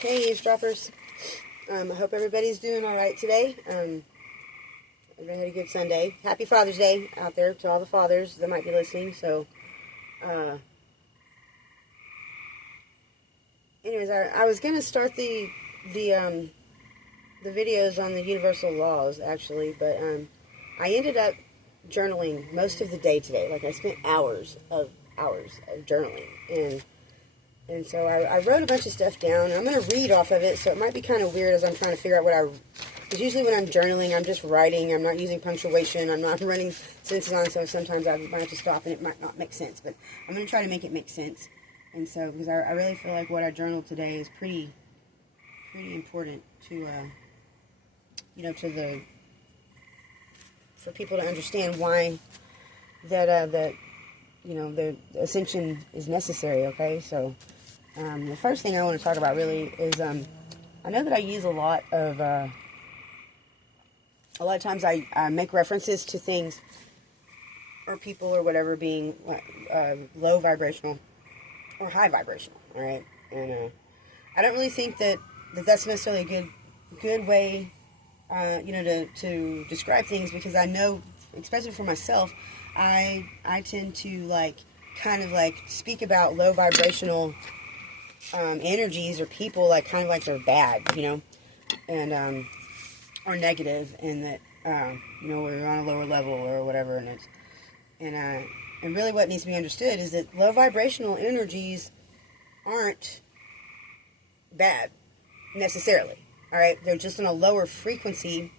Hey, eavesdroppers. I hope everybody's doing all right today. Everybody had a good Sunday. Happy Father's Day out there to all the fathers that might be listening. So, anyways, I was gonna start the videos on the universal laws actually, but I ended up journaling most of the day today. Like I spent hours of journaling, and so I wrote a bunch of stuff down. I'm going to read off of it, so it might be kind of weird as I'm trying to figure out because usually when I'm journaling, I'm just writing. I'm not using punctuation. I'm not running sentences on, so sometimes I might have to stop and it might not make sense. But I'm going to try to make it make sense. And so, because I really feel like what I journaled today is pretty important to, for people to understand why the ascension is necessary, okay? So, the first thing I want to talk about really is, I know that I use a lot of times I make references to things or people or whatever being low vibrational or high vibrational, all right? And I don't really think that that's necessarily a good way, to describe things, because I know, especially for myself, I tend to kind of speak about low vibrational energies or people kind of like they're bad, and or negative, and that we're on a lower level or whatever, and really what needs to be understood is that low vibrational energies aren't bad necessarily. All right, they're just on a lower frequency,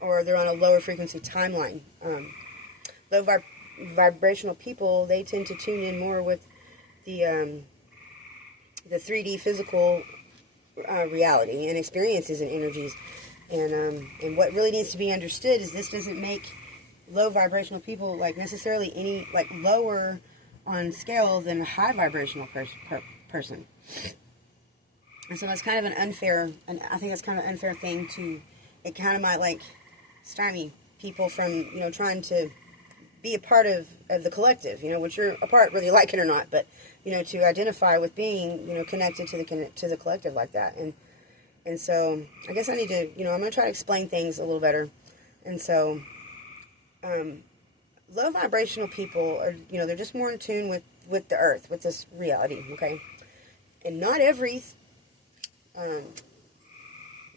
or they're on a lower frequency timeline. Low vibrational people, they tend to tune in more with the 3D physical reality and experiences and energies. And what really needs to be understood is this doesn't make low vibrational people necessarily any lower on scale than a high vibrational person. And so it's kind of an unfair, and I think it's kind of an unfair thing it kind of might stymie people from, trying to be a part of the collective, which you're a part whether you like it or not, but, to identify with being, connected to the collective like that. And so I guess I need to, I'm going to try to explain things a little better. And so, low vibrational people are, they're just more in tune with the earth, with this reality, okay? And not every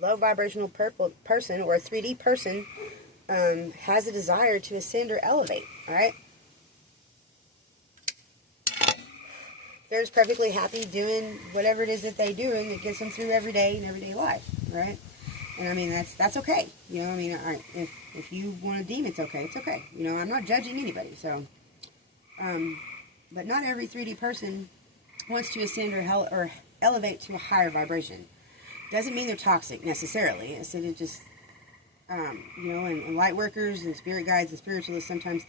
low vibrational person or a 3D person has a desire to ascend or elevate, all right? They're just perfectly happy doing whatever it is that they do, and it gets them through every day and everyday life, right? And I mean, that's okay. All right, if you want to deem it's okay, it's okay. I'm not judging anybody, so, but not every 3D person wants to ascend or elevate to a higher vibration. Doesn't mean they're toxic necessarily. I said it just, and light workers and spirit guides and spiritualists sometimes,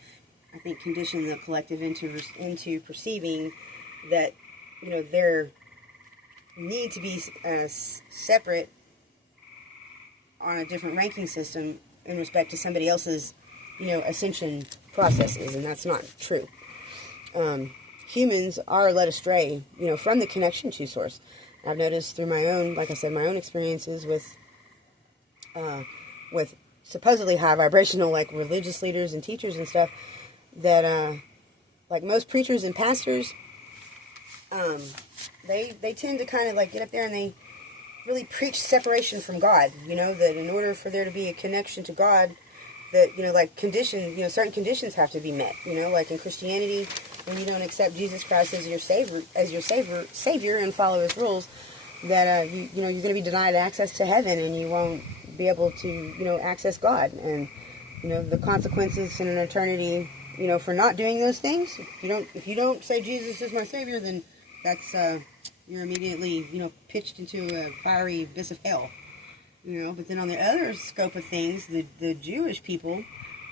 I think, condition the collective into perceiving that, their need to be separate on a different ranking system in respect to somebody else's, ascension processes, and that's not true. Humans are led astray, from the connection to source. I've noticed through my own, like I said, my own experiences with supposedly high vibrational, religious leaders and teachers and stuff, that, most preachers and pastors, they tend to kind of get up there and they really preach separation from God, that in order for there to be a connection to God, that, conditions, certain conditions have to be met, like in Christianity, when you don't accept Jesus Christ as your savior and follow his rules, that, you're going to be denied access to heaven, and you won't be able to, access God, and, the consequences in an eternity, for not doing those things. If you don't say Jesus is my savior, then that's, you're immediately, pitched into a fiery abyss of hell. But then on the other scope of things, the Jewish people,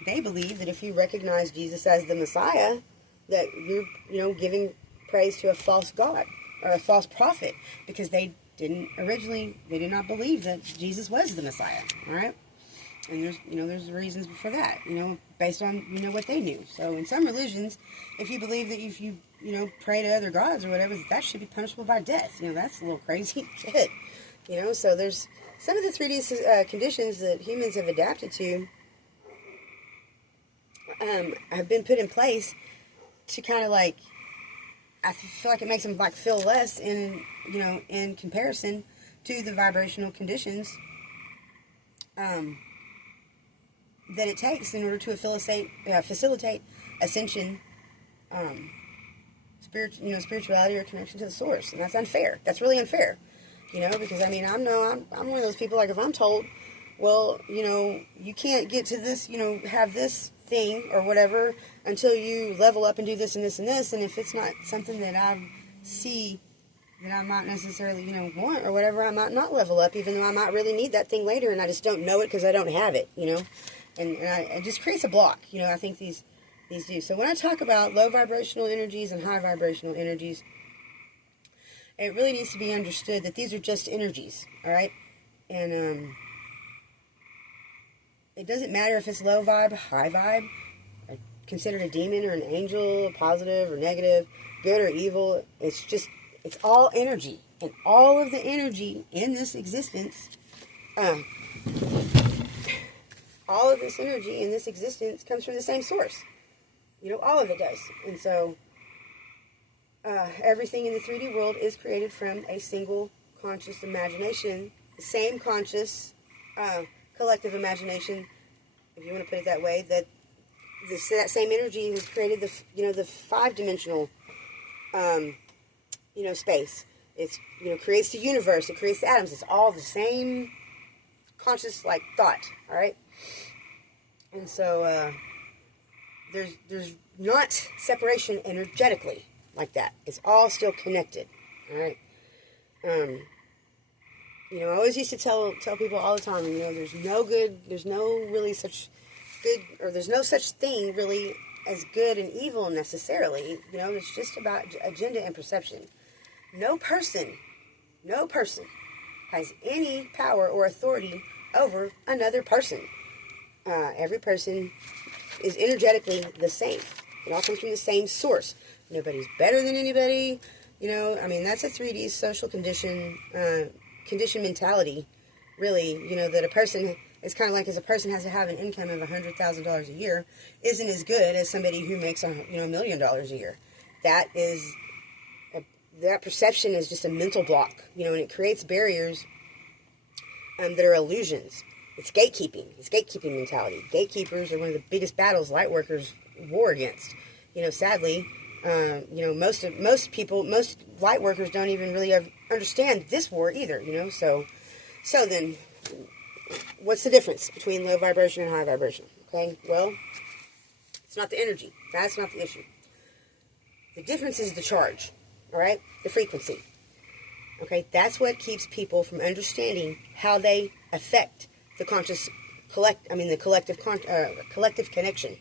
they believe that if you recognize Jesus as the Messiah, that you're, giving praise to a false god or a false prophet, because they did not believe that Jesus was the Messiah. All right, and there's reasons for that. Based on what they knew. So in some religions, if you believe that if you pray to other gods or whatever, that should be punishable by death. That's a little crazy shit. So there's some of the 3D conditions that humans have adapted to have been put in place to kind of like, I feel like it makes them like feel less in comparison to the vibrational conditions that it takes in order to facilitate ascension, spirituality or connection to the source. And that's unfair. That's really unfair. Because I'm one of those people, like if I'm told, well, you can't get to this, have this thing or whatever until you level up and do this and this and this, and if it's not something that I see that I might necessarily, want or whatever, I might not level up, even though I might really need that thing later, and I just don't know it because I don't have it, and it just creates a block, I think these do. So when I talk about low vibrational energies and high vibrational energies, it really needs to be understood that these are just energies, all right? And it doesn't matter if it's low vibe, high vibe, considered a demon or an angel, positive or negative, good or evil. It's all energy. And all of the energy in this existence, all of this energy in this existence comes from the same source. All of it does. And so everything in the 3D world is created from a single conscious imagination, the same conscious collective imagination, if you want to put it that way, that same energy has created the 5-dimensional space. It's creates the universe, it creates the atoms. It's all the same conscious thought. All right, and so there's not separation energetically like that. It's all still connected. All right. I always used to tell people all the time, there's no such thing really as good and evil necessarily. It's just about agenda and perception. No person has any power or authority over another person. Every person is energetically the same. It all comes from the same source. Nobody's better than anybody. That's a 3D social condition mentality, really, that a person, it's kind of like as a person has to have an income of $100,000 a year, isn't as good as somebody who makes $1 million a year. That perception is just a mental block, and it creates barriers that are illusions. It's gatekeeping. It's gatekeeping mentality. Gatekeepers are one of the biggest battles light workers war against. Sadly, most light workers don't even really understand this war either, So then, what's the difference between low vibration and high vibration? Okay, well, it's not the energy. That's not the issue. The difference is the charge, all right? The frequency. Okay, that's what keeps people from understanding how they affect the collective connection.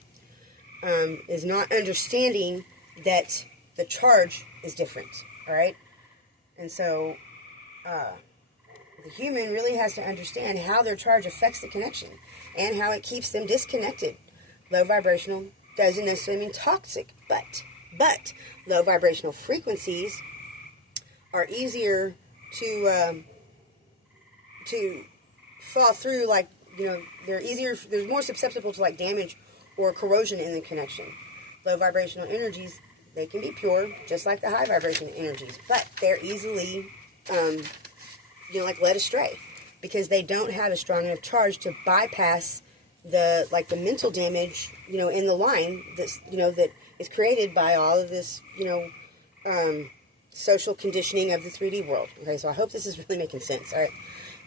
Is not understanding that the charge is different, all right? And so the human really has to understand how their charge affects the connection and how it keeps them disconnected. Low vibrational doesn't necessarily mean toxic, but low vibrational frequencies are easier to fall through, they're more susceptible to damage or corrosion in the connection. Low vibrational energies, they can be pure, just like the high vibration energies, but they're easily, led astray because they don't have a strong enough charge to bypass the mental damage, in the line that's, that is created by all of this, social conditioning of the 3D world. Okay, so I hope this is really making sense. All right,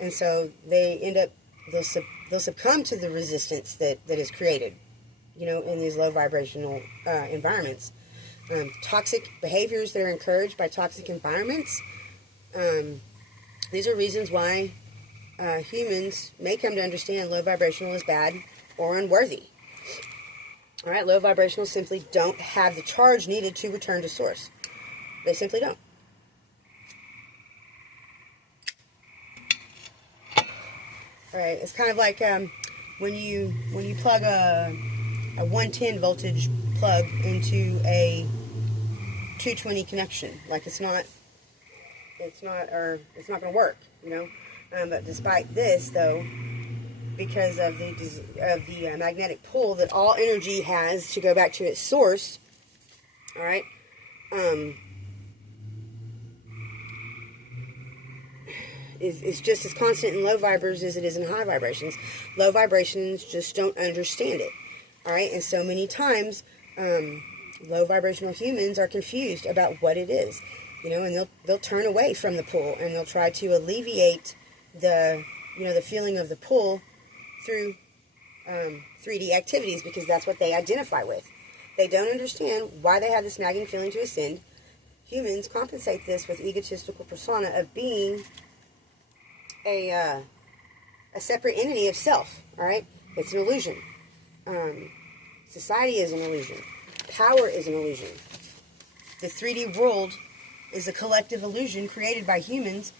and so they end up, they'll succumb to the resistance that is created, in these low vibrational environments. Toxic behaviors that are encouraged by toxic environments. These are reasons why humans may come to understand low vibrational is bad or unworthy. All right, low vibrational simply don't have the charge needed to return to source. They simply don't. All right, it's kind of like when you plug a 110 voltage plug into a 220 connection. Like it's not going to work, you know. But despite this, though, because of the magnetic pull that all energy has to go back to its source, all right, is just as constant in low vibers as it is in high vibrations. Low vibrations just don't understand it, all right, and so many times low vibrational humans are confused about what it is, you know, and they'll turn away from the pull, and they'll try to alleviate the feeling of the pull through 3D activities, because that's what they identify with. They don't understand why they have this nagging feeling to ascend. Humans compensate this with egotistical persona of being a separate entity of self, all right? It's an illusion. Society is an illusion. Power is an illusion. The 3D world is a collective illusion created by humans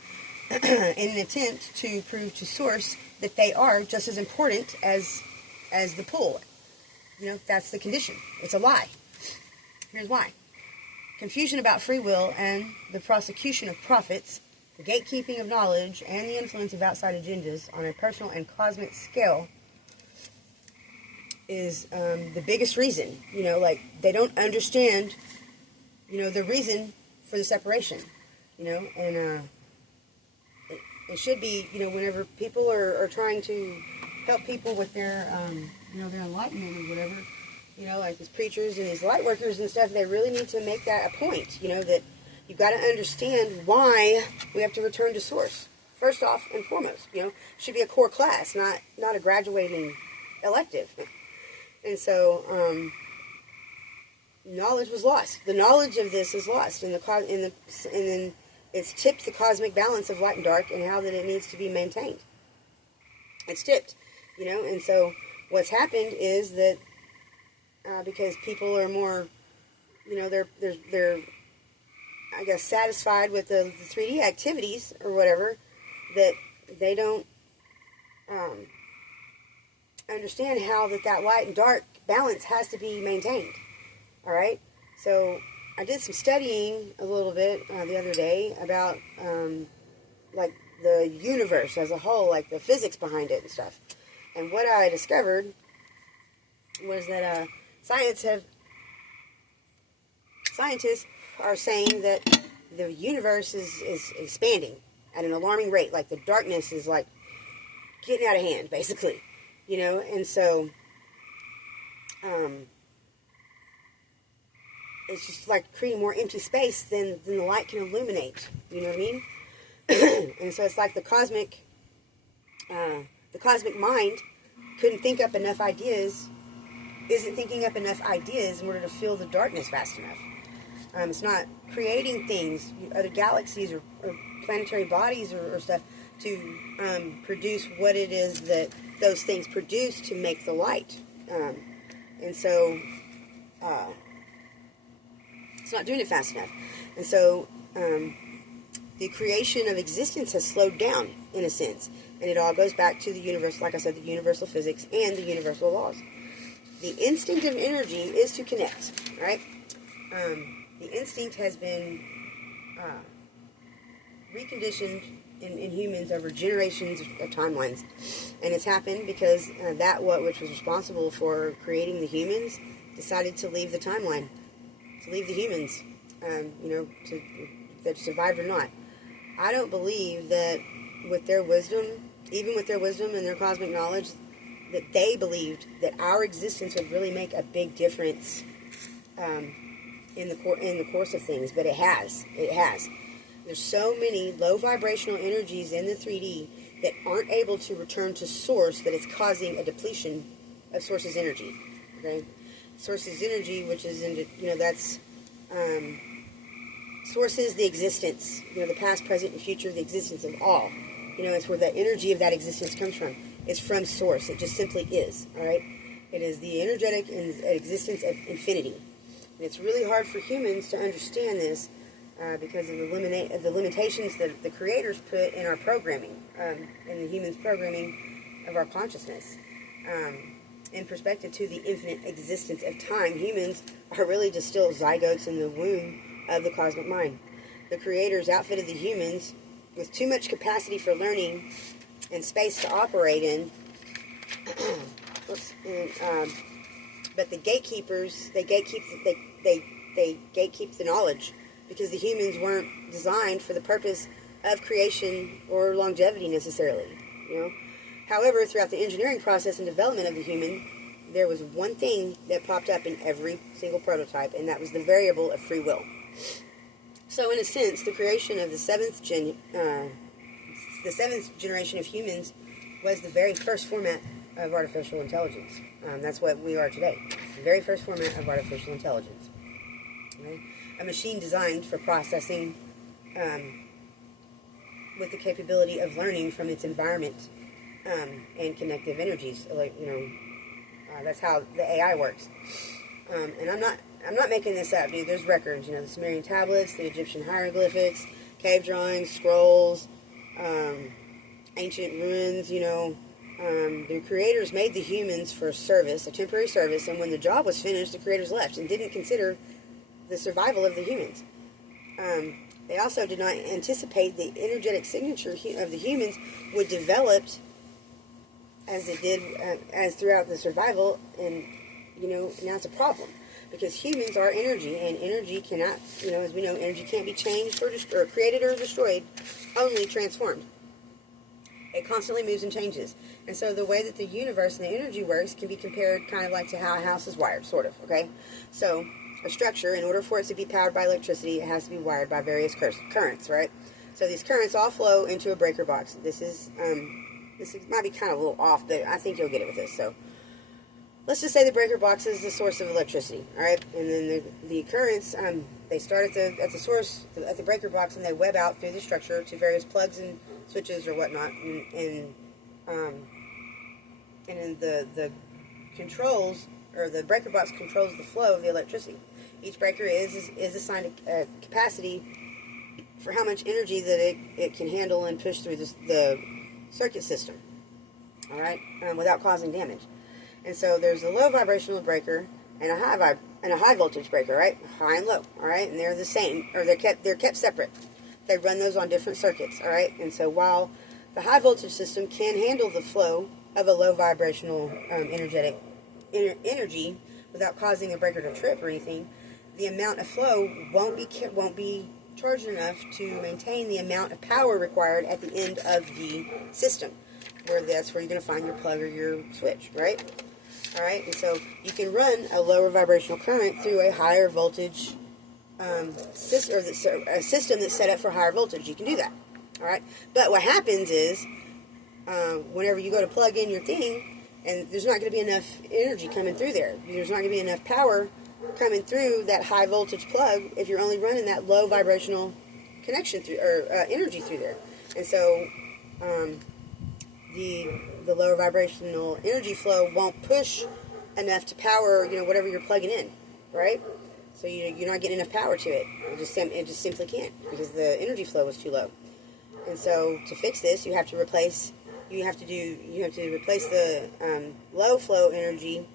in an attempt to prove to Source that they are just as important as the pull. You know, that's the condition. It's a lie. Here's why. Confusion about free will and the prosecution of profits, the gatekeeping of knowledge, and the influence of outside agendas on a personal and cosmic scale is the biggest reason. You know, like, they don't understand, you know, the reason for the separation. You know, and it should be, you know, whenever people are trying to help people with their, you know, their enlightenment or whatever, you know, like these preachers and these light workers and stuff, they really need to make that a point, you know, that you've got to understand why we have to return to Source. First off and foremost, you know, should be a core class, not a graduating elective. And so, knowledge was lost. The knowledge of this is lost, and then it's tipped the cosmic balance of light and dark and how that it needs to be maintained. It's tipped, you know, and so what's happened is that because people are more, you know, they're I guess satisfied with the 3D activities or whatever, that they don't understand how that light and dark balance has to be maintained. All right, so I did some studying a little bit the other day about like the universe as a whole, like the physics behind it and stuff. And what I discovered was that scientists are saying that the universe is expanding at an alarming rate. Like the darkness is like getting out of hand, basically, you know. And so it's just like creating more empty space than the light can illuminate. You know what I mean? And so it's like the cosmic mind couldn't think up enough ideas, isn't thinking up enough ideas in order to fill the darkness fast enough. It's not creating things, other galaxies or planetary bodies or stuff to produce what it is that those things produce to make the light. And so it's not doing it fast enough. And so the creation of existence has slowed down, in a sense. And it all goes back to the universe, like I said, the universal physics and the universal laws. The instinct of energy is to connect, right? The instinct has been reconditioned in humans over generations of timelines. And it's happened because which was responsible for creating the humans decided to leave the timeline, to leave the humans, that survived or not. I don't believe that with their wisdom, even with their wisdom and their cosmic knowledge, that they believed that our existence would really make a big difference in the course of things. But it has. There's so many low vibrational energies in the 3D that aren't able to return to Source that it's causing a depletion of Source's energy. Okay, Source's energy, which is that's Source is the existence. The past, present, and future, the existence of all. It's where the energy of that existence comes from. It's from Source. It just simply is. All right. It is the energetic existence of infinity. And it's really hard for humans to understand this because of the limitations that the creators put in our programming, in the human's programming of our consciousness. In perspective to the infinite existence of time, humans are really just still zygotes in the womb of the cosmic mind. The creators outfitted the humans with too much capacity for learning and space to operate in. But the gatekeepers, they gatekeep the knowledge, because the humans weren't designed for the purpose of creation or longevity necessarily. However, throughout the engineering process and development of the human, there was one thing that popped up in every single prototype, and that was the variable of free will. So, in a sense, the creation of the seventh generation of humans was the very first format of artificial intelligence. That's what we are today. The very first format of artificial intelligence. Okay? A machine designed for processing with the capability of learning from its environment and connective energies. That's how the AI works. And I'm not making this up, dude. There's records. The Sumerian tablets, the Egyptian hieroglyphics, cave drawings, scrolls, ancient ruins. The creators made the humans for service, a temporary service, and when the job was finished, the creators left and didn't consider the survival of the humans. They also did not anticipate the energetic signature of the humans would develop as it did as throughout the survival, and now it's a problem, because humans are energy, and energy cannot, as we know, energy can't be changed or created or destroyed, only transformed. It constantly moves and changes. And so the way that the universe and the energy works can be compared kind of like to how a house is wired, sort of, okay? So a structure, in order for it to be powered by electricity, it has to be wired by various currents, right? So these currents all flow into a breaker box. This might be kind of a little off, but I think you'll get it with this. So let's just say the breaker box is the source of electricity, all right? And then the currents, they start at the source, at the breaker box, and they web out through the structure to various plugs and switches or whatnot, and then the controls, or the breaker box controls the flow of the electricity. Each breaker is assigned a capacity for how much energy that it can handle and push through the circuit system, all right, without causing damage. And so there's a low vibrational breaker and a high voltage breaker, right? High and low, all right, and they're the same, or they're kept separate. They run those on different circuits, all right. And so while the high voltage system can handle the flow of a low vibrational energetic energy without causing a breaker to trip or anything, the amount of flow won't be charged enough to maintain the amount of power required at the end of the system, that's where you're going to find your plug or your switch, right? All right, and so you can run a lower vibrational current through a higher voltage a system that's set up for higher voltage. You can do that, all right? But what happens is, whenever you go to plug in your thing, and there's not going to be enough energy coming through there. There's not going to be enough power coming through that high voltage plug if you're only running that low vibrational connection through, or energy through there. And so the lower vibrational energy flow won't push enough to power whatever you're plugging in, right? So you're not getting enough power to it. It just simply can't, because the energy flow was too low. And so to fix this, you have to replace the low flow energy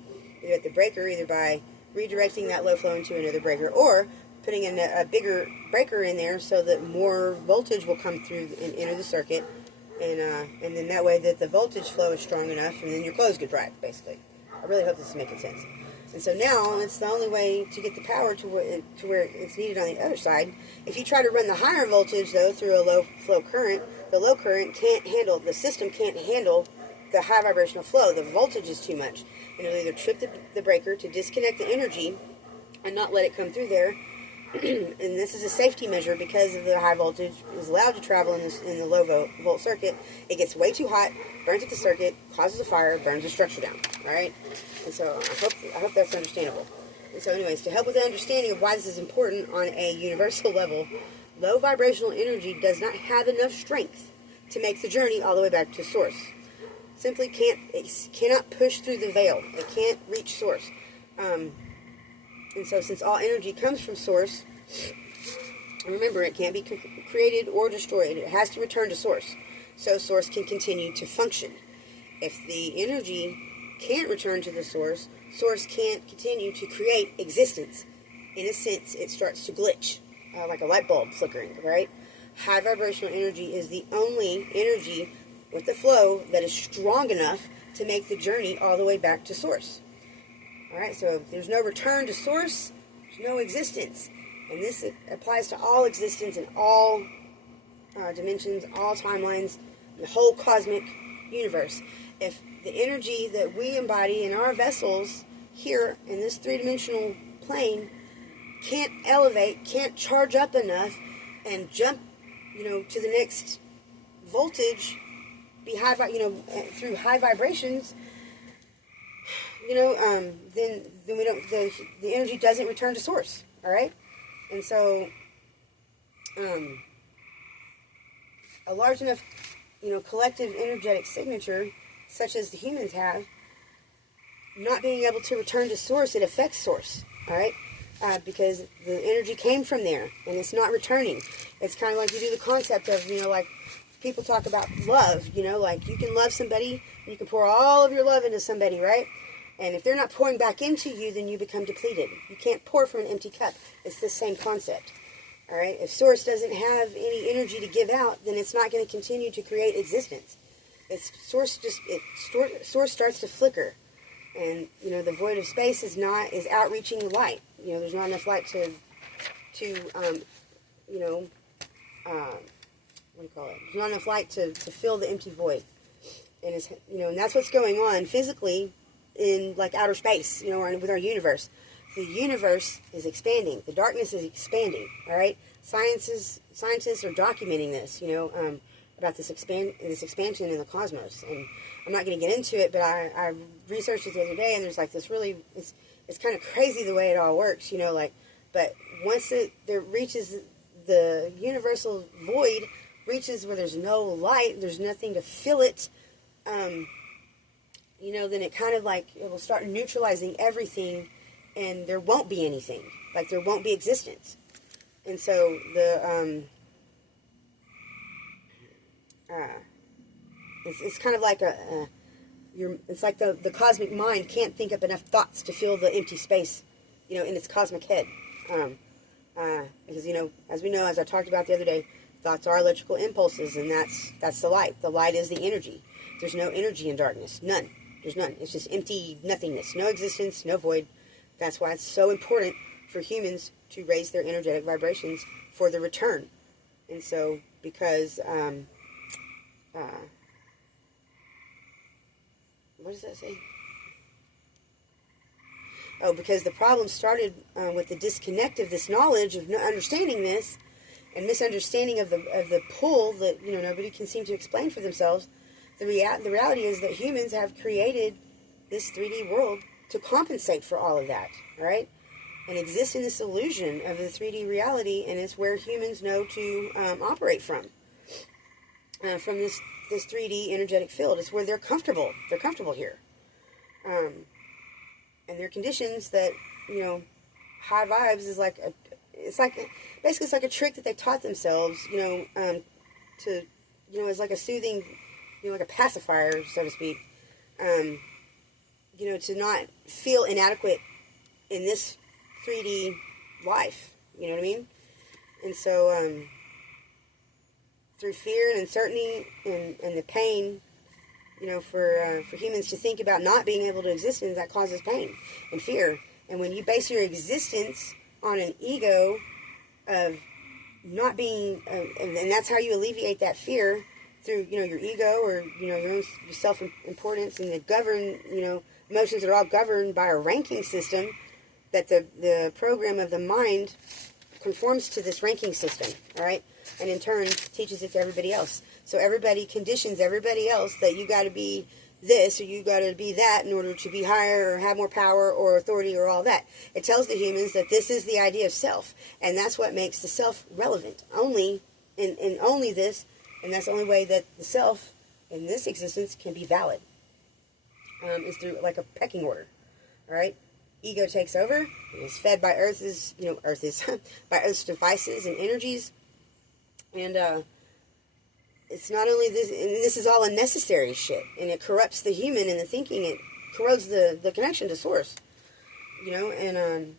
at the breaker, either by redirecting that low flow into another breaker, or putting in a bigger breaker in there so that more voltage will come through and enter the circuit, and then that way that the voltage flow is strong enough, and then your clothes get dry, basically. I really hope this is making sense. And so now it's the only way to get the power to where it's needed on the other side. If you try to run the higher voltage, though, through a low flow current, the low current the system can't handle the high vibrational flow. The voltage is too much. And it'll either trip the breaker to disconnect the energy and not let it come through there. And this is a safety measure because of the high voltage is allowed to travel in the low volt circuit. It gets way too hot, burns up the circuit, causes a fire, burns the structure down. All right? And so I hope that's understandable. And so anyways, to help with the understanding of why this is important on a universal level, low vibrational energy does not have enough strength to make the journey all the way back to source. It cannot push through the veil. It can't reach source. And so since all energy comes from source, remember, it can't be created or destroyed. It has to return to source, so source can continue to function. If the energy can't return to the source, source can't continue to create existence. In a sense, it starts to glitch. like a light bulb flickering, right? High vibrational energy is the only energy with the flow that is strong enough to make the journey all the way back to source. All right, so if there's no return to source, there's no existence. And this applies to all existence in all dimensions, all timelines, the whole cosmic universe. If the energy that we embody in our vessels here in this three-dimensional plane can't elevate, can't charge up enough and jump, to the next voltage, be high, through high vibrations, then we don't, the energy doesn't return to source. All right, and so a large enough, collective energetic signature, such as the humans have, not being able to return to source, it affects source. All right. Because the energy came from there, and it's not returning. It's kind of like you do the concept of, like people talk about love, like you can love somebody, and you can pour all of your love into somebody, right? And if they're not pouring back into you, then you become depleted. You can't pour from an empty cup. It's the same concept, all right? If source doesn't have any energy to give out, then it's not going to continue to create existence. Source starts to flicker. And, the void of space is outreaching the light. There's not enough light to what do you call it? There's not enough light to fill the empty void. And it's, and that's what's going on physically in like outer space, or with our universe. The universe is expanding. The darkness is expanding, all right? Scientists are documenting this, about this expansion in the cosmos. And I'm not going to get into it, but I researched it the other day, and there's like this really, it's kind of crazy the way it all works, but once it reaches the universal void, reaches where there's no light, there's nothing to fill it, then it kind of like, it will start neutralizing everything, and there won't be anything. Like, there won't be existence. And so it's kind of like it's like the cosmic mind can't think up enough thoughts to fill the empty space, in its cosmic head. Because, as we know, as I talked about the other day, thoughts are electrical impulses, and that's the light. The light is the energy. There's no energy in darkness. None. There's none. It's just empty nothingness. No existence, no void. That's why it's so important for humans to raise their energetic vibrations for the return. And so, because, what does that say? Oh, because the problem started with the disconnect of this knowledge of understanding this, and misunderstanding of the pull that nobody can seem to explain for themselves. The reality is that humans have created this 3D world to compensate for all of that, all right? And exist in this illusion of the 3D reality, and it's where humans know to operate from this 3D energetic field. It's where they're comfortable. They're comfortable here. And there are conditions that, high vibes is like basically it's like a trick that they taught themselves, to, as like a soothing, like a pacifier, so to speak, to not feel inadequate in this 3D life, you know what I mean? And so, through fear and uncertainty and the pain, for humans to think about not being able to exist, and that causes pain and fear. And when you base your existence on an ego of not being, and that's how you alleviate that fear through, your ego or, your own self-importance, and the emotions are all governed by a ranking system, that the program of the mind conforms to this ranking system, all right? And in turn teaches it to everybody else. So everybody conditions everybody else that you got to be this or you got to be that in order to be higher or have more power or authority or all that. It tells the humans that this is the idea of self, and that's what makes the self relevant. Only and only this, and that's the only way that the self in this existence can be valid, is through like a pecking order, all right? Ego takes over and is fed by Earth's by Earth's devices and energies, and it's not only this, and this is all unnecessary shit, and it corrupts the human and the thinking. It corrodes the connection to source, and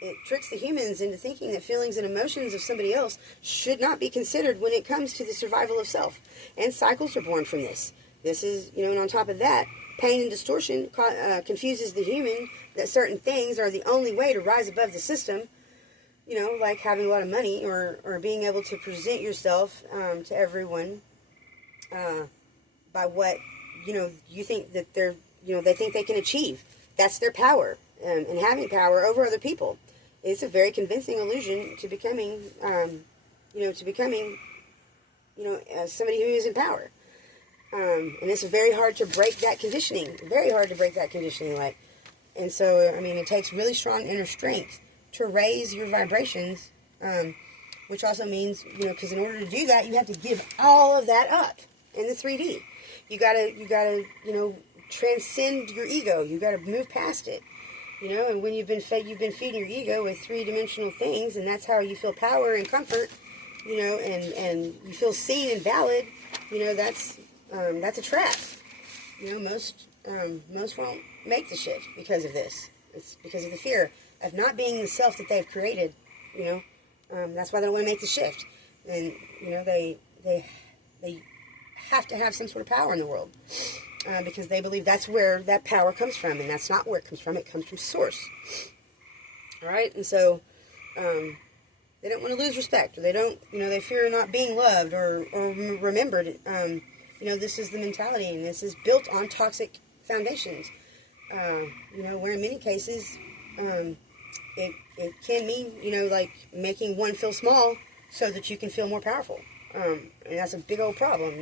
it tricks the humans into thinking that feelings and emotions of somebody else should not be considered when it comes to the survival of self. And cycles are born from this. This is, and on top of that, pain and distortion confuses the human that certain things are the only way to rise above the system, like having a lot of money or being able to present yourself to everyone by what, you think that they think they can achieve. That's their power, and having power over other people. It's a very convincing illusion to becoming, somebody who is in power. And it's very hard to break that conditioning. And so, it takes really strong inner strength to raise your vibrations, which also means, because in order to do that, you have to give all of that up in the 3D. You gotta, transcend your ego. You gotta move past it. And when you've been feeding your ego with 3-dimensional things, and that's how you feel power and comfort, and you feel seen and valid, that's a trap. Most won't make the shift because of this. It's because of the fear of not being the self that they've created. That's why they don't want to make the shift. And they have to have some sort of power in the world. Because they believe that's where that power comes from, and that's not where it comes from. It comes from source. All right, and so they don't want to lose respect, or they fear not being loved or remembered. This is the mentality, and this is built on toxic foundations. Where in many cases, it can mean, like making one feel small so that you can feel more powerful. And that's a big old problem,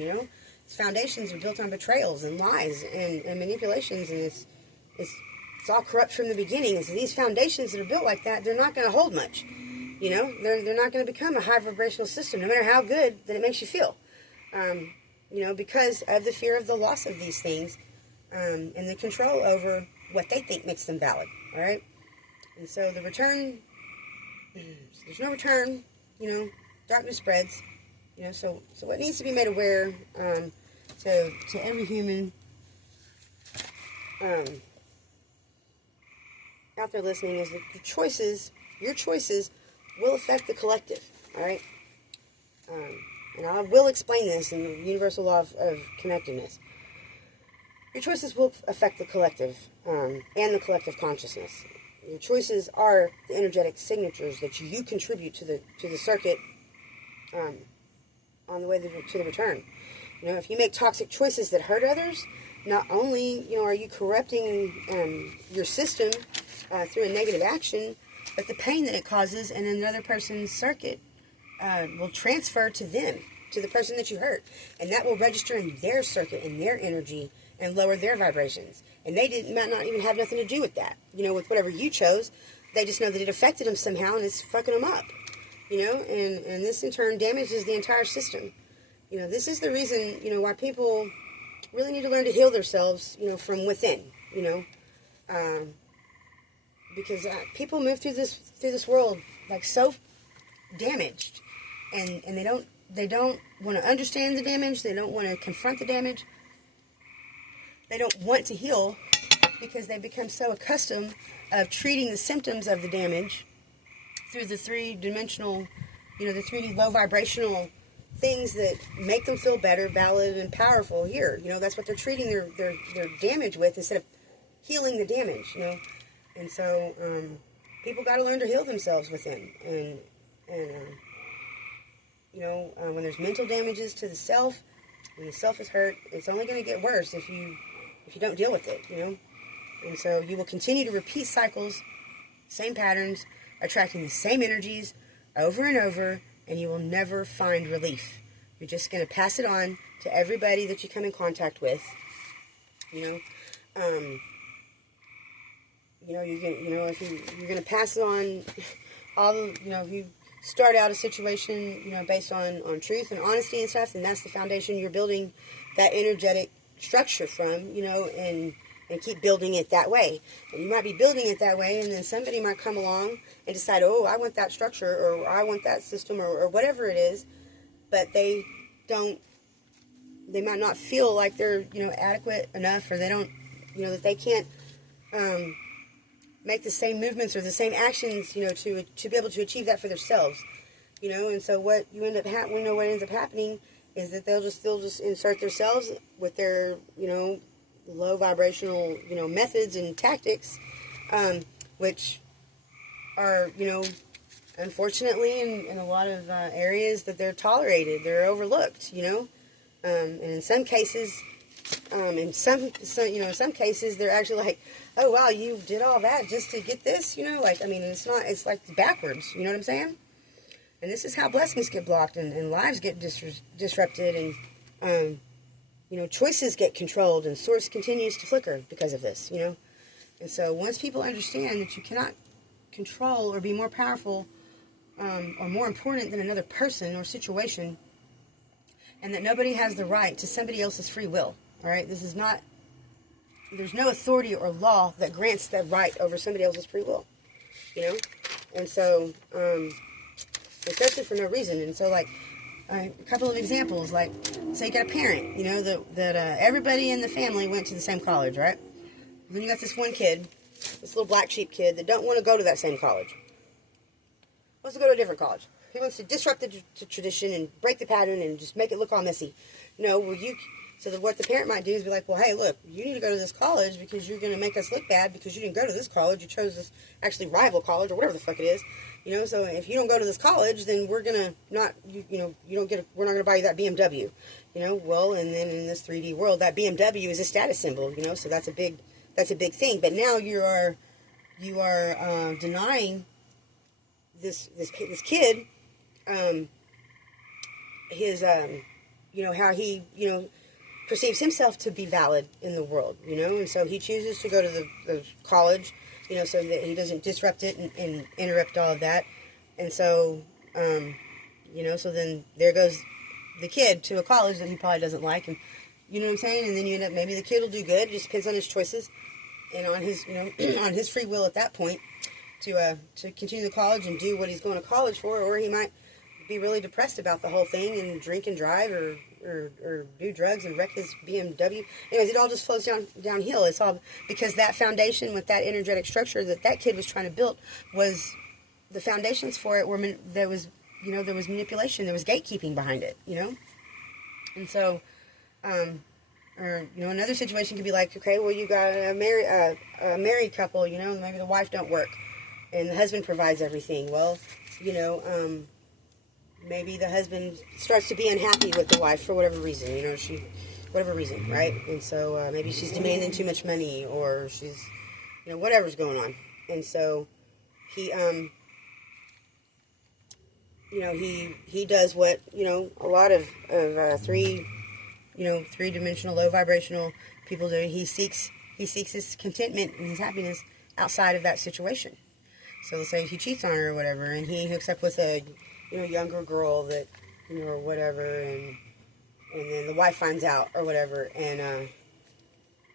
Foundations are built on betrayals and lies and manipulations, and it's all corrupt from the beginning. And so these foundations that are built like that, they're not going to hold much. They're not going to become a high vibrational system, no matter how good that it makes you feel. Because of the fear of the loss of these things, and the control over what they think makes them valid. All right, and so the return, there's no return. Darkness spreads. So what needs to be made aware to every human out there listening is that your choices will affect the collective, all right? And I will explain this in the universal law of connectedness. Your choices will affect the collective and the collective consciousness. Your choices are the energetic signatures that you contribute to the circuit on the way to the return. If you make toxic choices that hurt others, not only are you corrupting your system through a negative action, but the pain that it causes in another person's circuit will transfer to them, to the person that you hurt, and that will register in their circuit, in their energy, and lower their vibrations. And they might not even have nothing to do with that, with whatever you chose. They just know that it affected them somehow, and it's fucking them up. And this in turn damages the entire system. This is the reason, why people really need to learn to heal themselves, from within, because people move through this world like so damaged, and they don't want to understand the damage. They don't want to confront the damage. They don't want to heal because they become so accustomed of treating the symptoms of the damage through the 3-dimensional, the 3D low vibrational things that make them feel better, valid, and powerful here. That's what they're treating their damage with instead of healing the damage, And so people got to learn to heal themselves within. And when there's mental damages to the self, when the self is hurt, it's only going to get worse if you don't deal with it, And so you will continue to repeat cycles, same patterns, attracting the same energies over and over, and you will never find relief. You're just going to pass it on to everybody that you come in contact with. You're going to pass it on. If you start out a situation, based on truth and honesty and stuff, then that's the foundation you're building that energetic structure from, and keep building it that way. And you might be building it that way, and then somebody might come along and decide, oh, I want that structure, or I want that system, or whatever it is, but they might not feel like they're, adequate enough, or they don't, that they can't make the same movements or the same actions, to be able to achieve that for themselves, and so what you end up what ends up happening is that they'll just insert themselves with their, low vibrational, methods and tactics, which are, unfortunately in a lot of areas that they're tolerated, they're overlooked, and in some cases, in some cases they're actually like, oh wow, you did all that just to get this, it's like backwards, you know what I'm saying? And this is how blessings get blocked and lives get disrupted and, choices get controlled and source continues to flicker because of this, And so once people understand that you cannot control or be more powerful or more important than another person or situation, and that nobody has the right to somebody else's free will, all right? There's no authority or law that grants that right over somebody else's free will, And so, especially for no reason. And so, like, a couple of examples, like, say you got a parent, that everybody in the family went to the same college, right? Then you got this one kid, this little black sheep kid, that don't want to go to that same college. Wants to go to a different college. He wants to disrupt the tradition and break the pattern and just make it look all messy. So what the parent might do is be like, well, hey, look, you need to go to this college because you're going to make us look bad because you didn't go to this college. You chose this actually rival college or whatever the fuck it is. So if you don't go to this college, then we're going to not, we're not going to buy you that BMW. Well, and then in this 3D world, that BMW is a status symbol, so that's a big thing. But now you are denying this kid his how he perceives himself to be valid in the world, and so he chooses to go to the college, so that he doesn't disrupt it and interrupt all of that, and so so then there goes the kid to a college that he probably doesn't like, and you know what I'm saying, and then you end up, maybe the kid will do good, it just depends on his choices and on his on his free will at that point to continue the college and do what he's going to college for, or he might be really depressed about the whole thing and drink and drive or do drugs and wreck his BMW. Anyways, it all just flows downhill. It's all because that foundation with that energetic structure that kid was trying to build was the foundations for it there was manipulation, there was gatekeeping behind it, And so, another situation could be like, okay, well, you got a married couple, maybe the wife don't work and the husband provides everything. Well, maybe the husband starts to be unhappy with the wife for whatever reason, whatever reason, right? And so maybe she's demanding too much money, or she's, whatever's going on. And so he does what, a lot of three-dimensional, low vibrational people do. He seeks his contentment and his happiness outside of that situation. So let's say he cheats on her or whatever, and he hooks up with a younger girl that, or whatever, and then the wife finds out or whatever, and,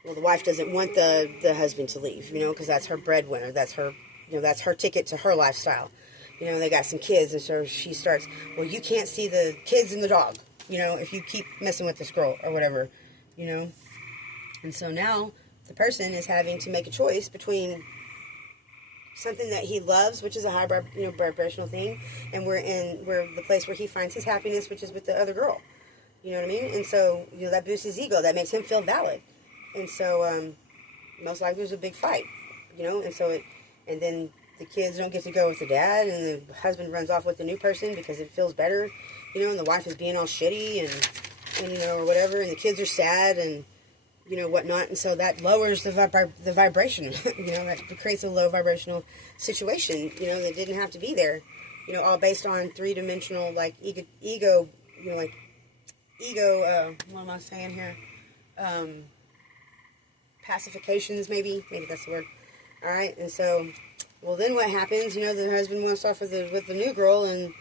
the wife doesn't want the husband to leave, because that's her breadwinner, that's her, that's her ticket to her lifestyle. They got some kids, and so she starts, well, you can't see the kids and the dog, if you keep messing with this girl or whatever, and so now the person is having to make a choice between something that he loves, which is a high, vibrational thing, and we're the place where he finds his happiness, which is with the other girl. You know what I mean? And so, that boosts his ego. That makes him feel valid. And so, most likely there's a big fight. And so and then the kids don't get to go with the dad, and the husband runs off with the new person because it feels better. And the wife is being all shitty and or whatever, and the kids are sad and whatnot, and so that lowers the vibration, that creates a low vibrational situation, that didn't have to be there, all based on three-dimensional, like, ego, what am I saying here, pacifications, maybe that's the word, alright, and so, well, then what happens, the husband wants off with the new girl, and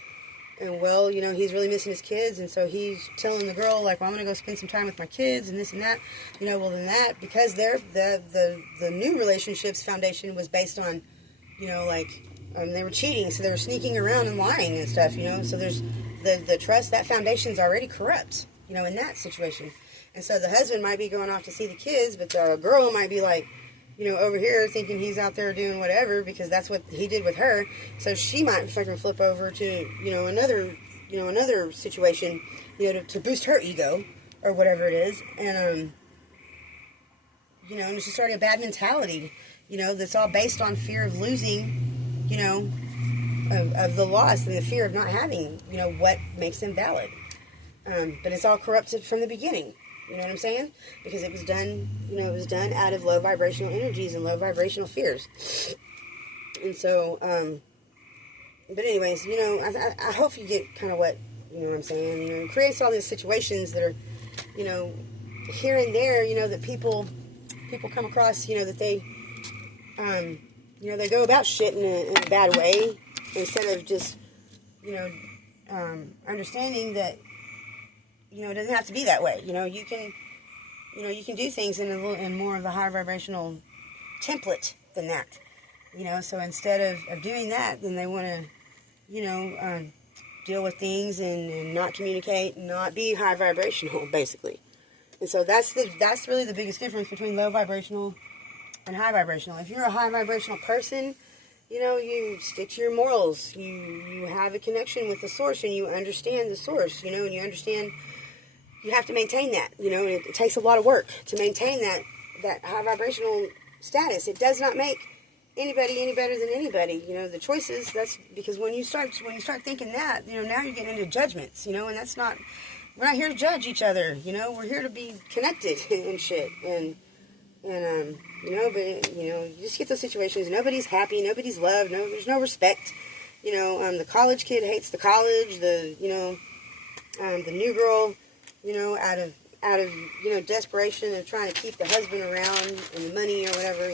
well, he's really missing his kids, and so he's telling the girl, like, well, I'm going to go spend some time with my kids, and this and that, well, then that, because the new relationship's foundation was based on, they were cheating, so they were sneaking around and lying and stuff, so there's the trust, that foundation's already corrupt, in that situation, and so the husband might be going off to see the kids, but the girl might be like, over here thinking he's out there doing whatever because that's what he did with her. So she might fucking flip over to, another situation, to boost her ego or whatever it is. And, and it's just already a bad mentality, that's all based on fear of losing, of the loss and the fear of not having, what makes them valid. But it's all corrupted from the beginning. You know what I'm saying? Because it was done, out of low vibrational energies and low vibrational fears. And so, but anyways, I hope you get kind of what, I'm saying. It creates all these situations that are, here and there, that people come across, that they, they go about shit in a bad way instead of just, understanding that, it doesn't have to be that way. You can do things in more of a high vibrational template than that. So instead of doing that, then they want to, deal with things and not communicate, and not be high vibrational, basically. And so that's really the biggest difference between low vibrational and high vibrational. If you're a high vibrational person, you stick to your morals. You have a connection with the source, and you understand the source, and you understand. You have to maintain that, and it takes a lot of work to maintain that high vibrational status. It does not make anybody any better than anybody. The choices, that's because when you start thinking that, now you're getting into judgments, and that's not, we're not here to judge each other, we're here to be connected and shit. But you just get those situations, nobody's happy, nobody's loved, there's no respect. The college kid hates the college, the new girl, out of desperation and trying to keep the husband around and the money or whatever,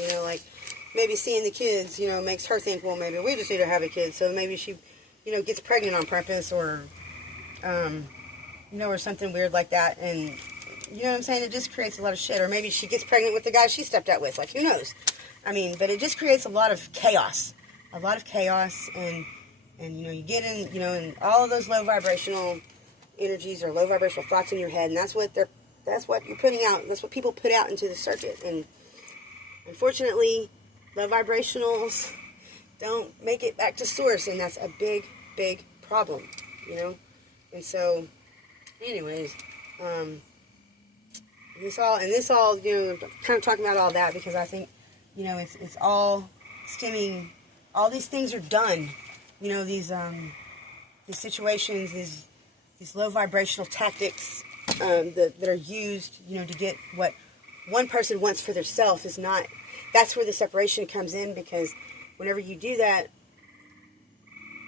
maybe seeing the kids, makes her think, well, maybe we just need to have a kid. So maybe she, gets pregnant on purpose or, or something weird like that. And, you know what I'm saying? It just creates a lot of shit. Or maybe she gets pregnant with the guy she stepped out with. Like, who knows? But it just creates a lot of chaos. And you get in, in all of those low vibrational energies or low vibrational thoughts in your head, and that's what you're putting out. That's what people put out into the circuit. And unfortunately, low vibrationals don't make it back to source, and that's a big, big problem, And so, anyways, this all, kind of talking about all that because I think, it's all stemming. All these things are done, these situations, these low vibrational tactics that are used, to get what one person wants for themselves is not. That's where the separation comes in, because whenever you do that,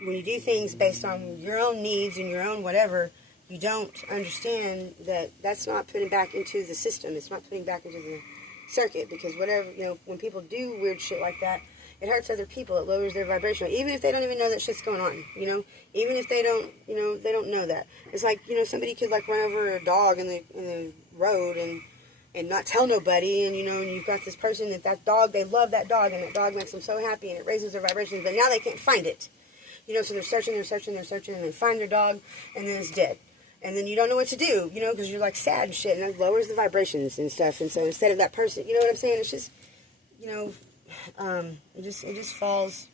when you do things based on your own needs and your own whatever, you don't understand that that's not putting back into the system. It's not putting back into the circuit, because whatever, when people do weird shit like that, it hurts other people. It lowers their vibration, even if they don't even know that shit's going on, even if they don't, they don't know that. It's like, somebody could like run over a dog in the road and not tell nobody, and and you've got this person that dog, they love that dog, and that dog makes them so happy, and it raises their vibrations, but now they can't find it. So they're searching, and they find their dog, and then it's dead. And then you don't know what to do, because you're like sad and shit, and that lowers the vibrations and stuff. And so instead of that person, you know what I'm saying? It's just, it just falls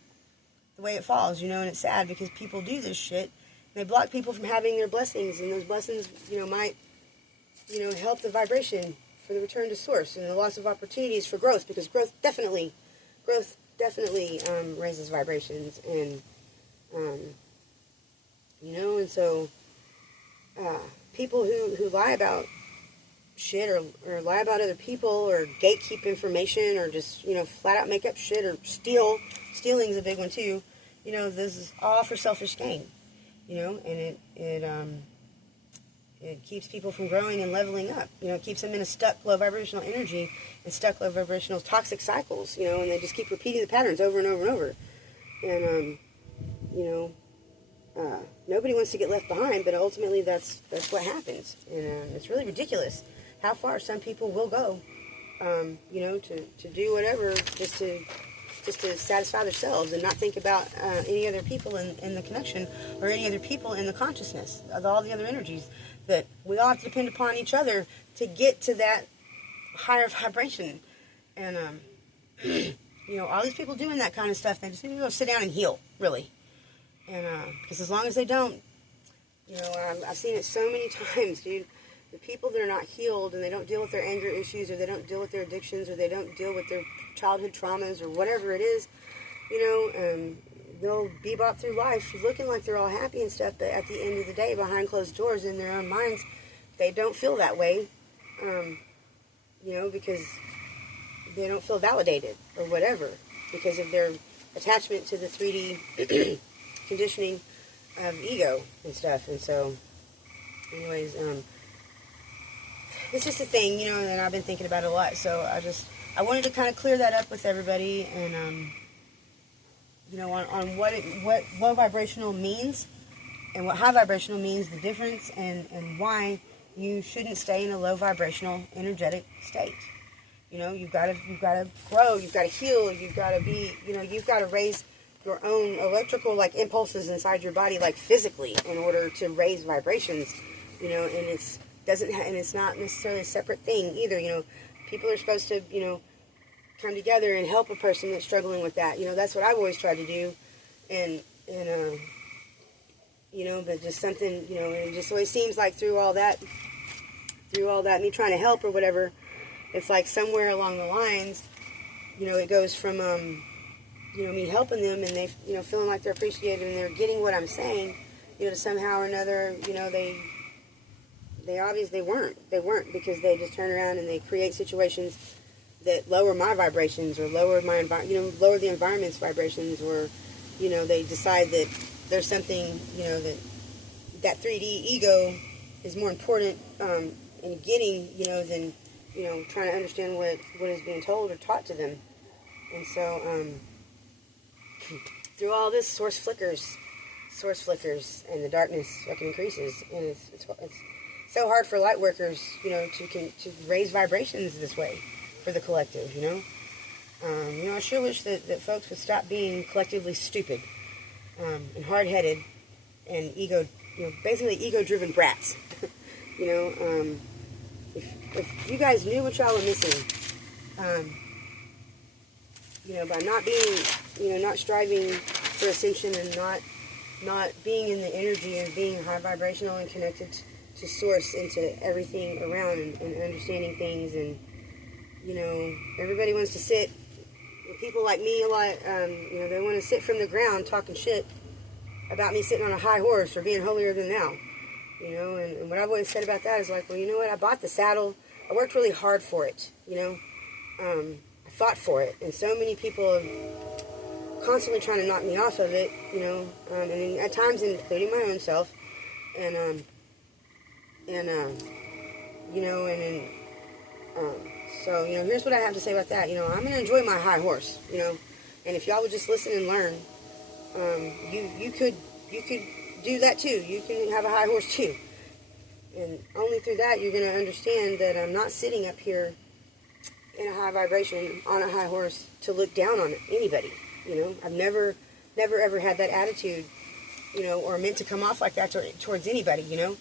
the way it falls, and it's sad because people do this shit. And they block people from having their blessings, and those blessings, might, help the vibration for the return to source and the loss of opportunities for growth, because growth definitely raises vibrations, and and so people who lie about shit or lie about other people or gatekeep information or just flat out make up shit or stealing's a big one too. This is all for selfish gain, and it keeps people from growing and leveling up. It keeps them in a stuck low vibrational energy and stuck low vibrational toxic cycles, and they just keep repeating the patterns over and over and over. And, nobody wants to get left behind, but ultimately that's what happens. And it's really ridiculous how far some people will go, to do whatever just to satisfy themselves and not think about any other people in the connection or any other people in the consciousness of all the other energies, that we all have to depend upon each other to get to that higher vibration. And You know, all these people doing that kind of stuff, they just need to go sit down and heal, really. And because as long as they don't, you know, I've seen it so many times, dude. The people that are not healed and they don't deal with their anger issues, or they don't deal with their addictions, or they don't deal with their childhood traumas, or whatever it is, you know, they'll bebop through life looking like they're all happy and stuff, but at the end of the day, behind closed doors in their own minds, they don't feel that way, you know, because they don't feel validated or whatever, because of their attachment to the 3D conditioning of ego and stuff. And so, anyways, it's just a thing, you know, and I've been thinking about it a lot. So I wanted to kind of clear that up with everybody, and you know, on what low vibrational means and what high vibrational means, the difference, and why you shouldn't stay in a low vibrational energetic state. You know, you've got to grow, you've got to heal, you've got to be, you know, you've got to raise your own electrical, like, impulses inside your body, like, physically, in order to raise vibrations, you know. And it's not necessarily a separate thing either. You know, people are supposed to, you know, come together and help a person that's struggling with that. You know, that's what I've always tried to do, and you know, but just something, you know, and it just always seems like through all that, me trying to help or whatever, it's like somewhere along the lines, you know, it goes from, you know, me helping them and they, you know, feeling like they're appreciated and they're getting what I'm saying, you know, to somehow or another, you know, they obviously weren't, because they just turn around and they create situations that lower my vibrations, or lower my lower the environment's vibrations, or, you know, they decide that there's something, you know, that 3D ego is more important in getting, you know, than, you know, trying to understand what is being told or taught to them. And so through all this, source flickers, and the darkness fucking increases, and it's so hard for light workers, you know, to raise vibrations this way for the collective, you know. You know, I sure wish that folks would stop being collectively stupid and hard-headed and basically ego-driven brats. You know, if you guys knew what y'all were missing, you know, by not being, you know, not striving for ascension, and not being in the energy and being high vibrational and connected to source, into everything around, and understanding things. And, you know, everybody wants to sit, people like me a lot, you know, they want to sit from the ground talking shit about me sitting on a high horse or being holier than thou, you know. And what I've always said about that is like, well, you know what, I bought the saddle, I worked really hard for it, you know, I fought for it, and so many people are constantly trying to knock me off of it, you know, and at times including my own self, and you know, so, you know, here's what I have to say about that. You know, I'm going to enjoy my high horse, you know, and if y'all would just listen and learn, you could do that too. You can have a high horse too, and only through that you're going to understand that I'm not sitting up here in a high vibration on a high horse to look down on anybody. You know, I've never ever had that attitude, you know, or meant to come off like that towards anybody, you know.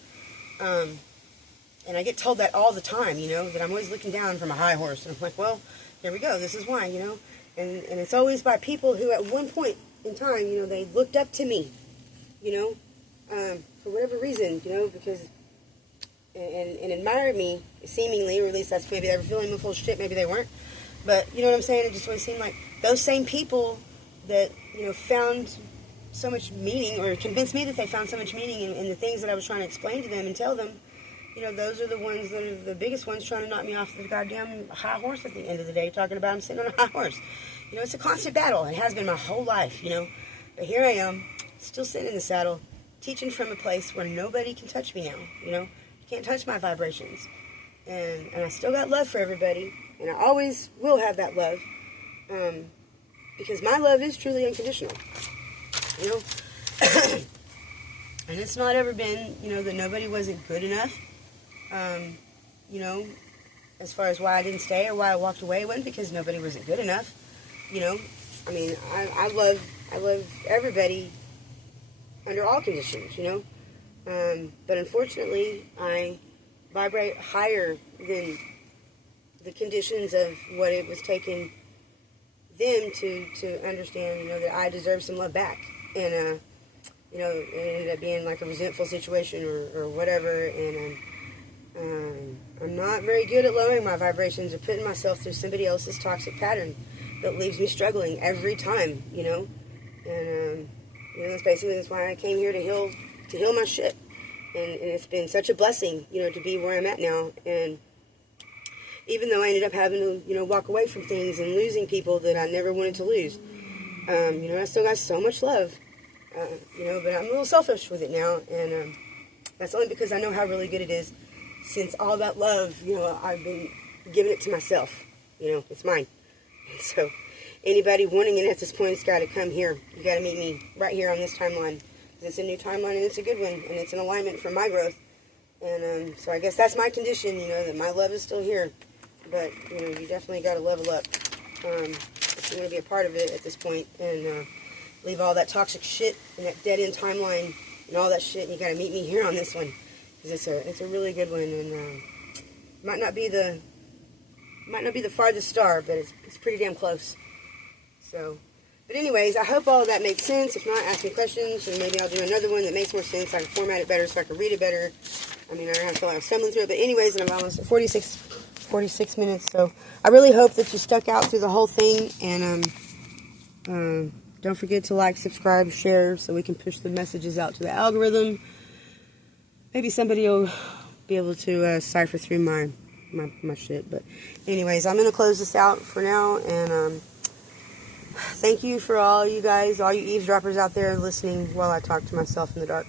And I get told that all the time, you know, that I'm always looking down from a high horse. And I'm like, well, here we go. This is why, you know. And it's always by people who at one point in time, you know, they looked up to me, you know, for whatever reason, you know, because, and admired me, seemingly, or at least that's maybe they were feeling me full of shit, maybe they weren't. But, you know what I'm saying? It just always seemed like those same people that, you know, found so much meaning, or convinced me that they found so much meaning in the things that I was trying to explain to them and tell them, you know, those are the ones that are the biggest ones trying to knock me off the goddamn high horse at the end of the day, talking about I'm sitting on a high horse. You know, it's a constant battle. It has been my whole life, you know. But here I am, still sitting in the saddle, teaching from a place where nobody can touch me now, you know. You can't touch my vibrations. And I still got love for everybody, and I always will have that love, because my love is truly unconditional, you know. And it's not ever been, you know, that nobody wasn't good enough. You know, as far as why I didn't stay or why I walked away, it wasn't because nobody wasn't good enough. You know, I mean, I love everybody under all conditions, you know. But unfortunately, I vibrate higher than the conditions of what it was taking them to understand, you know, that I deserve some love back. And, you know, it ended up being like a resentful situation or whatever. And I'm not very good at lowering my vibrations or putting myself through somebody else's toxic pattern that leaves me struggling every time, you know. And, you know, that's why I came here to heal my shit. And it's been such a blessing, you know, to be where I'm at now. And even though I ended up having to, you know, walk away from things and losing people that I never wanted to lose, you know, I still got so much love, you know, but I'm a little selfish with it now. And that's only because I know how really good it is. Since all that love, you know, I've been giving it to myself. You know, it's mine. So anybody wanting it at this point has got to come here. You got to meet me right here on this timeline. It's a new timeline, and it's a good one, and it's an alignment for my growth. And so I guess that's my condition, you know, that my love is still here. But, you know, you definitely got to level up if you want to be a part of it at this point, and leave all that toxic shit and that dead-end timeline and all that shit, and you got to meet me here on this one. Because it's a really good one, and might not be the farthest star, but it's pretty damn close. So... But anyways, I hope all of that makes sense. If not, ask me questions, and maybe I'll do another one that makes more sense. I can format it better so I can read it better. I mean, I don't have to like stumbling through it. But anyways, and I'm almost at 46 minutes. So I really hope that you stuck out through the whole thing. And don't forget to like, subscribe, share, so we can push the messages out to the algorithm. Maybe somebody will be able to cipher through my shit. But anyways, I'm going to close this out for now. And... thank you for all you guys, all you eavesdroppers out there listening while I talk to myself in the dark.